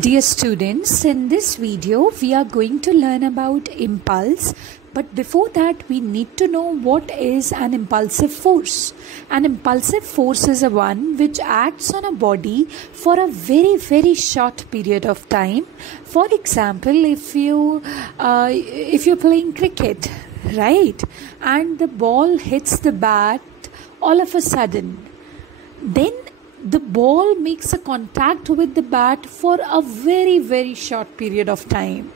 Dear students, in this video we are going to learn about impulse, but before that we need to know what is an impulsive force. An impulsive force is a one which acts on a body for a very short period of time. For example, if you're playing cricket, right, and the ball hits the bat all of a sudden, then the ball makes a contact with the bat for a very short period of time,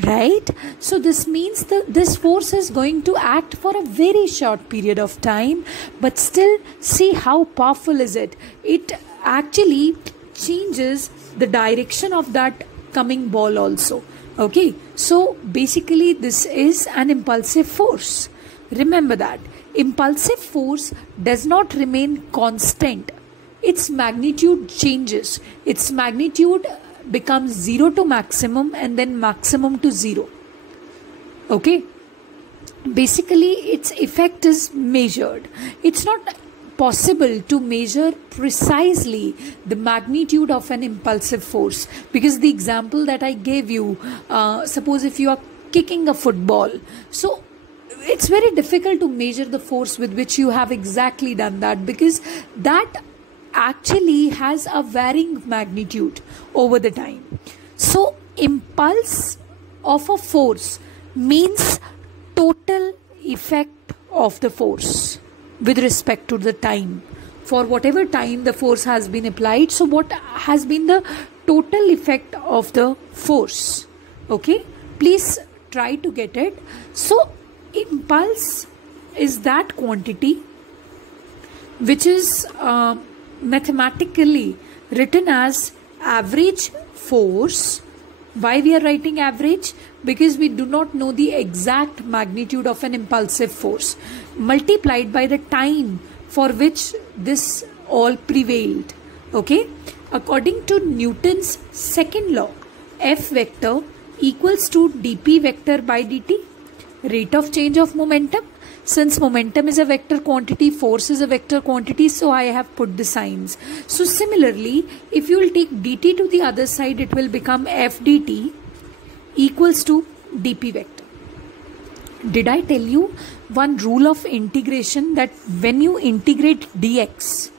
right? So this means that this force is going to act for a very short period of time, but still see how powerful is it. It actually changes the direction of that coming ball also. Okay, so basically this is an impulsive force. Remember that impulsive force does not remain constant. Its magnitude changes. Its magnitude becomes 0 to maximum and then maximum to 0. Okay. Basically, its effect is measured. It's not possible to measure precisely the magnitude of an impulsive force, because the example that I gave you, suppose if you are kicking a football, so it's very difficult to measure the force with which you have exactly done that, because that actually has a varying magnitude over the time. So impulse of a force means total effect of the force with respect to the time, for whatever time the force has been applied. So what has been the total effect of the force? Okay, please try to get it. So impulse is that quantity which is mathematically written as average force. Why we are writing average? Because we do not know the exact magnitude of an impulsive force, multiplied by the time for which this all prevailed. Okay, according to Newton's second law, F vector equals to dp vector by dt, rate of change of momentum. Since momentum is a vector quantity, force is a vector quantity, so I have put the signs. So similarly, if you will take dt to the other side, it will become f dt equals to dp vector. Did I tell you one rule of integration, that when you integrate dx,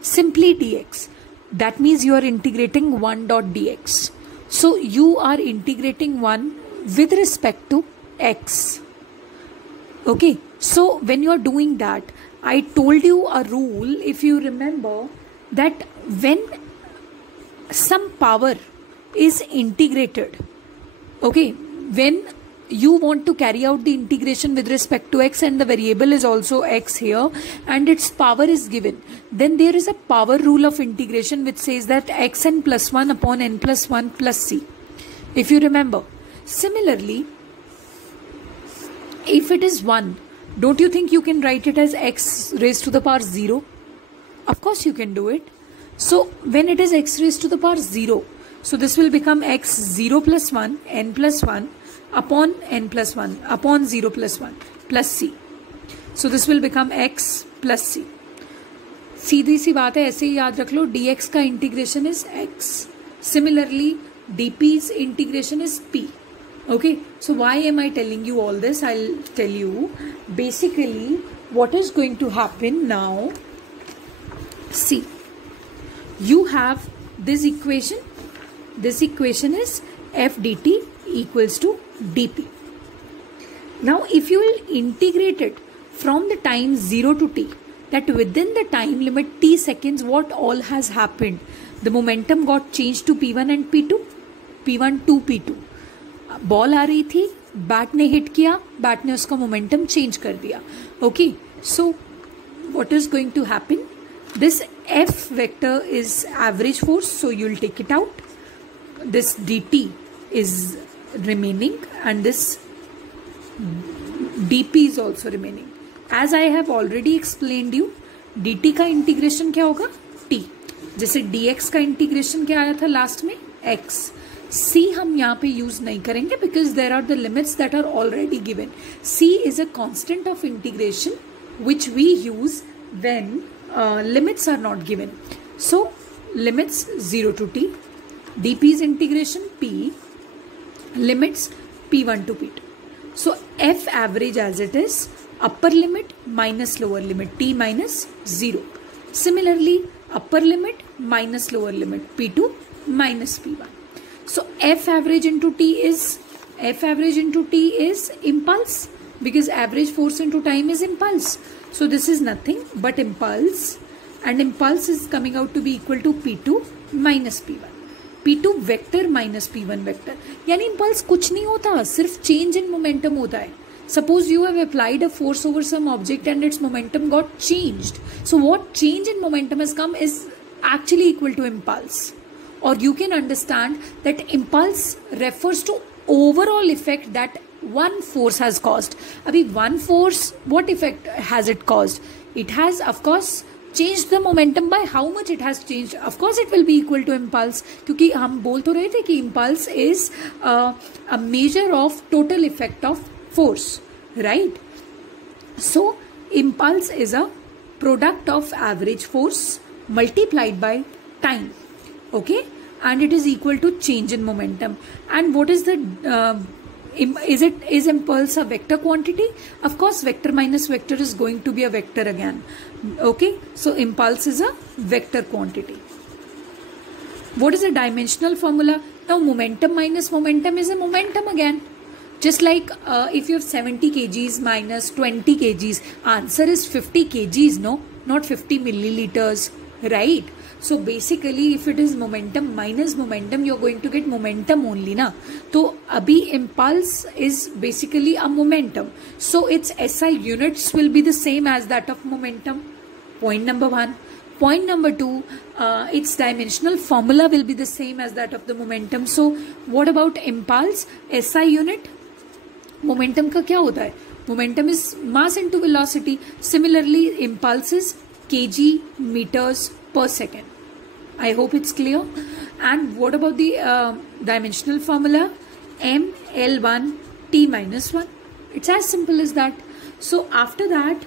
simply dx, that means you are integrating 1 dot dx. So you are integrating 1 with respect to x. Okay, so when you are doing that, I told you a rule, if you remember, that when some power is integrated, okay, when you want to carry out the integration with respect to x and the variable is also x here and its power is given, then there is a power rule of integration which says that xn plus 1 upon n plus 1 plus c, if you remember. Similarly, if it is 1, don't you think you can write it as x raised to the power 0? Of course you can do it. So when it is x raised to the power 0, so this will become x 0 plus 1 n plus 1 upon n plus 1 upon 0 plus 1 plus c. So this will become x plus c. सीधी सी बात है, ऐसे ही याद रख लो, dx का integration is x. Similarly, dp's integration is p. Okay, so why am I telling you all this? I'll tell you. Basically, what is going to happen now? See, you have this equation. This equation is f dt equals to dp. Now, if you will integrate it from the time 0 to t, that within the time limit t seconds, what all has happened? The momentum got changed to p1 and p2, p1 to p2. Ball आ रही थी, bat ने hit किया, bat ने उसका momentum change कर दिया. Okay, so what is going to happen? This F vector is average force, so you will take it out. This dt is remaining and this dp is also remaining. As I have already explained you, dt का integration क्या होगा? t. जैसे dx का integration क्या आया था last में? x. C हम यहाँ पे यूज नहीं करेंगे because there are the limits that are already given. C is a constant of integration which we use when limits are not given. So limits 0 to t, dp is integration p limits p1 to p2. So f average as it is, upper limit minus lower limit, t minus 0. Similarly, upper limit minus lower limit, p2 minus p1. So f average into t is impulse, because average force into time is impulse. So this is nothing but impulse, and impulse is coming out to be equal to p2 minus p1. p2 vector minus p1 vector, यानी impulse कुछ नहीं होता, सिर्फ change in momentum होता है. Suppose you have applied a force over some object and its momentum got changed. So what change in momentum has come is actually equal to impulse. Or you can understand that impulse refers to overall effect that one force has caused. Abhi one force, what effect has it caused? It has, of course, changed the momentum. By how much it has changed? Of course it will be equal to impulse, क्योंकि हम बोल तो रहे थे कि impulse is a measure of total effect of force, right? So impulse is a product of average force multiplied by time, okay, and it is equal to change in momentum. And what is the is impulse a vector quantity? Of course, vector minus vector is going to be a vector again, okay? So impulse is a vector quantity. What is the dimensional formula? Now momentum minus momentum is a momentum again. Just like if you have 70 kgs minus 20 kgs, answer is 50 kgs, no, not 50 milliliters, right? So basically if it is momentum minus momentum, you're going to get momentum only, na. So abhi impulse is basically a momentum, so its SI units will be the same as that of momentum. Point number 1. Point number 2, its dimensional formula will be the same as that of the momentum. So what about impulse? SI unit momentum का क्या होता है? Momentum is mass into velocity. Similarly impulse is kg meters per second. I hope it's clear. And what about the dimensional formula? ml1 t minus 1. It's as simple as that. So after that,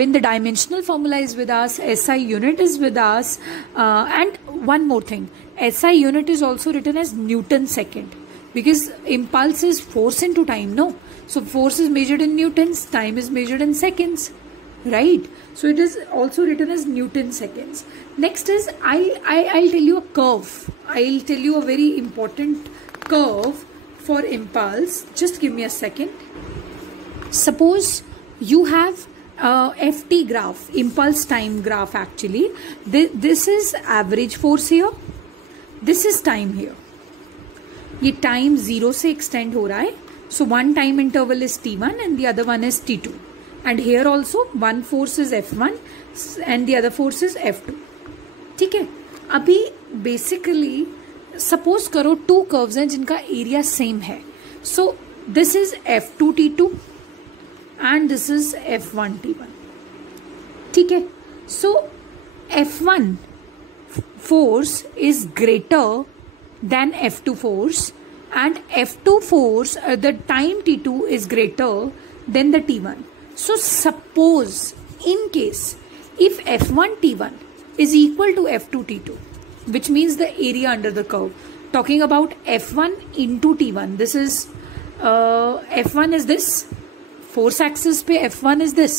when the dimensional formula is with us, SI unit is with us, and one more thing, SI unit is also written as Newton second. Because impulse is force into time, no? So force is measured in newtons, time is measured in seconds, right? So it is also written as Newton seconds. Next is I'll tell you a curve. I'll tell you a very important curve for impulse. Just give me a second. Suppose you have FT graph, impulse time graph actually. This is average force here. This is time here. ये time 0 से extend हो रहा है. So one time interval is t1 and the other one is t2, and here also one force is f1 and the other force is f2. ठीक है. अभी basically suppose करो to curves हैं जिनका एरिया सेम है. So this is f2 t2 and this is f1 t1. ठीक है. सो f1 force is greater than F2 force, and F2 force the time T2 is greater than the T1. So suppose in case if F1 T1 is equal to F2 T2, which means the area under the curve, talking about F1 into T1, this is F1 is this, force axis pe F1 is this,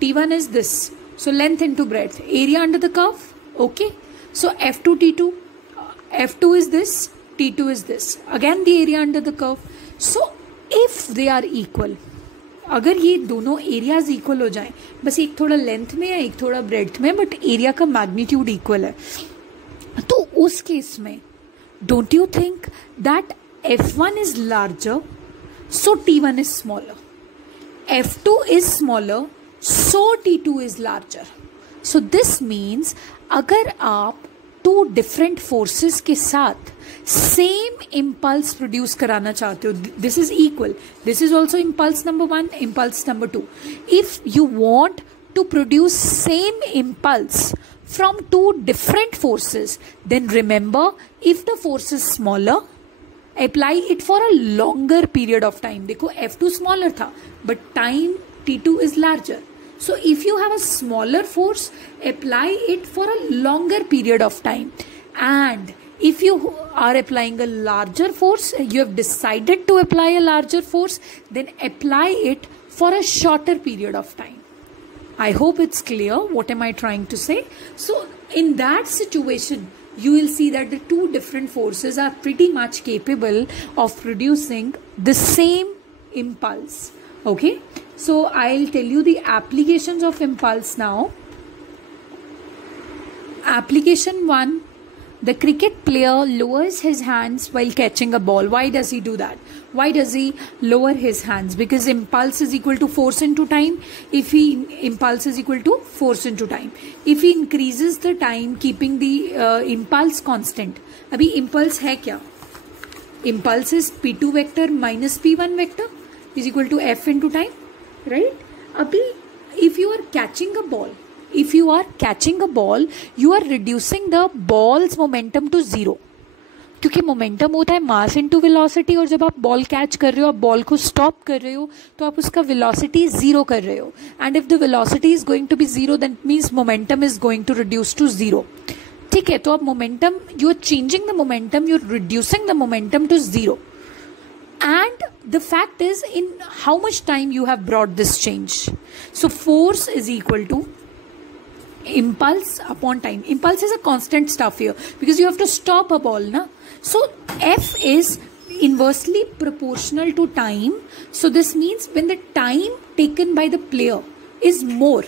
T1 is this, so length into breadth, area under the curve, okay? So F2 T2, F2 is this, T2 is this, again the area under the curve. So if they are equal, अगर ये दोनों areas equal हो जाएं, बस एक थोड़ा length में है एक थोड़ा ब्रेड्थ में, बट एरिया का मैग्नीट्यूड इक्वल है, तो उस केस में don't you think that F1 is larger, so T1 is smaller, F2 is smaller, so T2 is larger. So this means अगर आप टू डिफरेंट फोर्सेस के साथ सेम इम्पल्स प्रोड्यूस कराना चाहते हो, this is equal, this is also impulse number 1, impulse number 2. If you want to produce same impulse from two different forces, then remember if the force is smaller, apply it for a longer period of time. देखो F2 smaller था but time T2 is larger. So if you have a smaller force, apply it for a longer period of time. And If you are applying a larger force, you have decided to apply a larger force, then apply it for a shorter period of time. I hope it's clear. What am I trying to say? So in that situation, you will see that the two different forces are pretty much capable of producing the same impulse. Okay, so I'll tell you the applications of impulse now. Application 1. The cricket player lowers his hands while catching a ball. Why does he do that? Why does he lower his hands? Because impulse is equal to force into time. Impulse is equal to force into time. If he increases the time keeping the impulse constant, अभी impulse है क्या? Impulse is P2 vector minus P1 vector is equal to F into time, right? अभी if you are catching a ball, you are reducing the ball's momentum to 0. क्योंकि momentum होता है mass into velocity, और जब आप ball catch कर रहे हो, आप बॉल को स्टॉप कर रहे हो, तो आप उसका वेलोसिटी 0 कर रहे हो. And if the velocity is going to be 0, that means momentum is going to reduce to 0. ठीक है, तो आप momentum, you are changing the momentum, you are reducing the momentum to 0. And the fact is, in how much time you have brought this change. So force is equal to impulse upon time. Impulse is a constant stuff here because you have to stop a ball, na? So F is inversely proportional to time. So this means when the time taken by the player is more.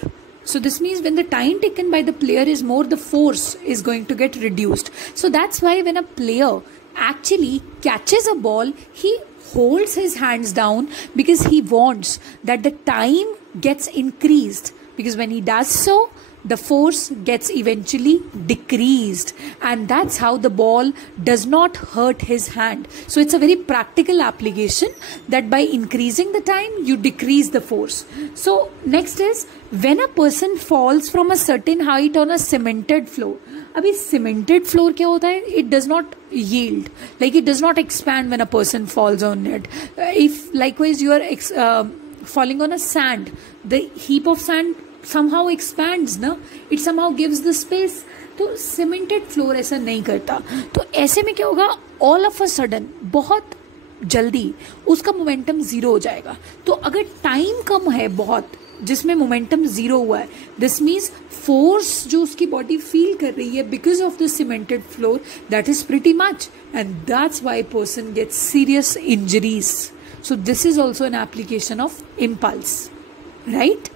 So this means when the time taken by the player is more, the force is going to get reduced. So that's why when a player actually catches a ball, he holds his hands down because he wants that the time gets increased, because when he does so, the force gets eventually decreased, and that's how the ball does not hurt his hand. So it's a very practical application that by increasing the time, you decrease the force. So next is when a person falls from a certain height on a cemented floor. अभी cemented floor क्या होता है? It does not yield, like it does not expand when a person falls on it. If likewise you are falling on a sand, the heap of sand somehow expands, ना? It somehow gives the space. तो cemented floor ऐसा नहीं करता. तो ऐसे में क्या होगा? All of a sudden, बहुत जल्दी उसका मोमेंटम 0 हो जाएगा. तो अगर टाइम कम है बहुत, जिसमें मोमेंटम 0 हुआ है, दिस मीन्स फोर्स जो उसकी बॉडी फील कर रही है because of the cemented floor, that is pretty much, and that's why person gets serious injuries. So this is also an application of impulse, right?